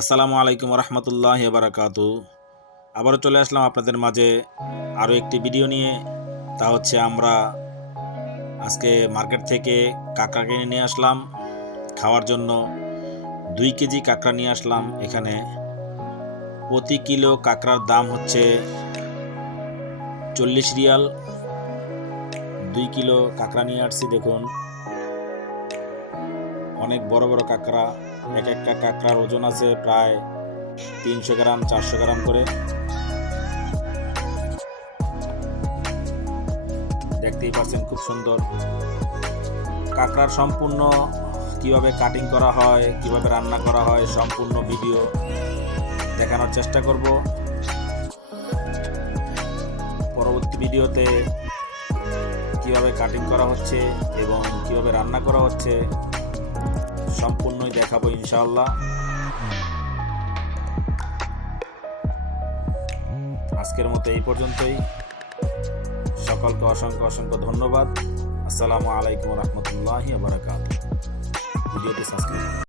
আসসালামু আলাইকুম রহমতুল্লাহ বারাকাতু আবারও চলে আসলাম আপনাদের মাঝে আরও একটি ভিডিও নিয়ে। তা হচ্ছে আমরা আজকে মার্কেট থেকে কাঁকড়া কিনে নিয়ে আসলাম। খাওয়ার জন্য দুই কেজি কাঁকড়া নিয়ে আসলাম এখানে। প্রতি কিলো কাঁকড়ার দাম হচ্ছে চল্লিশ রিয়াল। দুই কিলো কাঁকড়া নিয়ে আসছি, দেখুন। অনেক বড় বড় কাঁকড়া, এক একটা কাঁকড়ার ওজন আছে প্রায় তিনশো গ্রাম, চারশো গ্রাম করে। দেখতেই পাচ্ছেন খুব সুন্দর। কাঁকড়ার সম্পূর্ণ কীভাবে কাটিং করা হয়, কীভাবে রান্না করা হয়, সম্পূর্ণ ভিডিও দেখানোর চেষ্টা করব। পরবর্তী ভিডিওতে কীভাবে কাটিং করা হচ্ছে এবং কীভাবে রান্না করা হচ্ছে সম্পূর্ণই দেখাবো ইনশাল্লাহ আজকের মতো এই পর্যন্তই। সকলকে অসংখ্য অসংখ্য ধন্যবাদ। আসসালামু আলাইকুম রহমতুল্লাহ বারাকাত ভিডিওটি সাবস্ক্রাইব